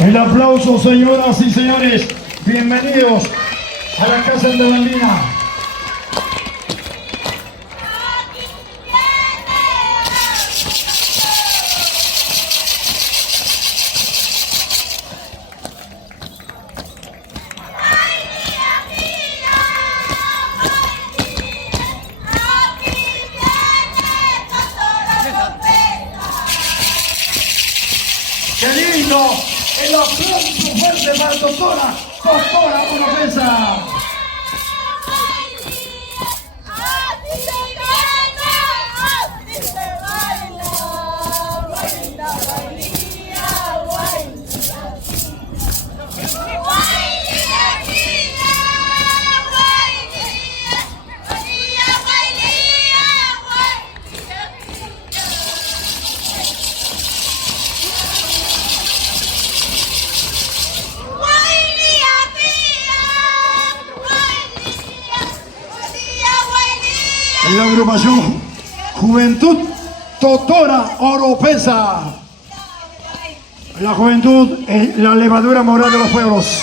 El aplauso, señoras y señores. Bienvenidos a la Casa de la Andina. ¡Qué lindo! El aplauso fuerte para doctora Oropesa. La agrupación Juventud Doctora Oropesa. La juventud es la levadura moral de los pueblos.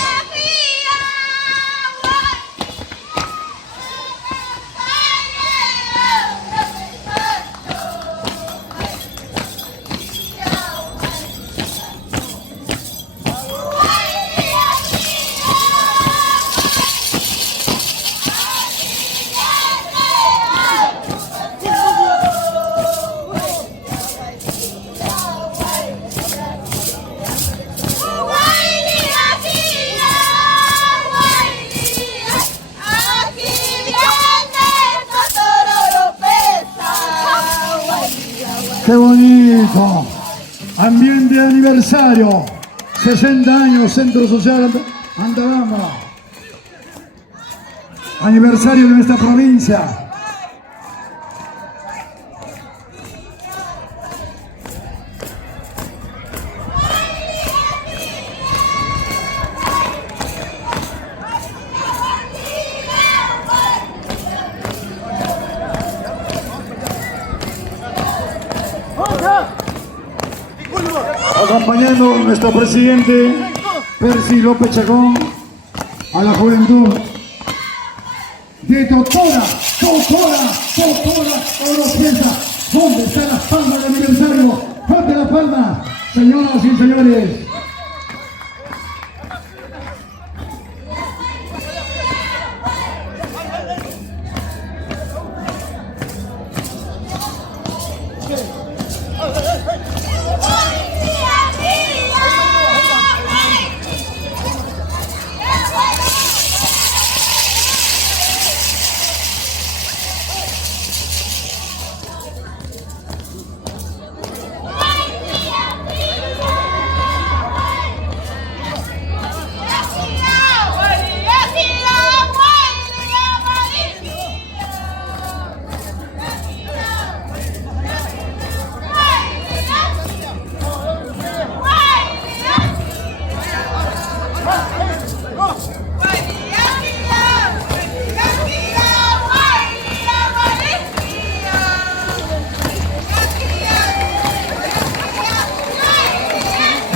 ¡Qué bonito! Ambiente de aniversario. 60 años, Centro Social Andabamba. Aniversario de nuestra provincia. Acompañando a nuestro presidente Percy López Chacón, a la juventud de Doctora Oropesa. ¿Dónde están las palmas del aniversario? ¡Fuerte las palmas, señoras y señores!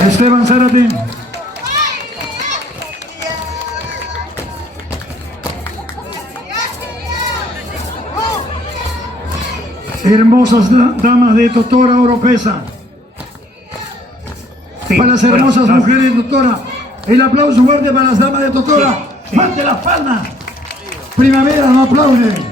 Esteban Zárate. Hermosas damas de Doctora Oropesa. Sí, para las hermosas mujeres, doctora. El aplauso fuerte para las damas de Doctora. ¡Fuerte las palmas! Primavera, no aplaude.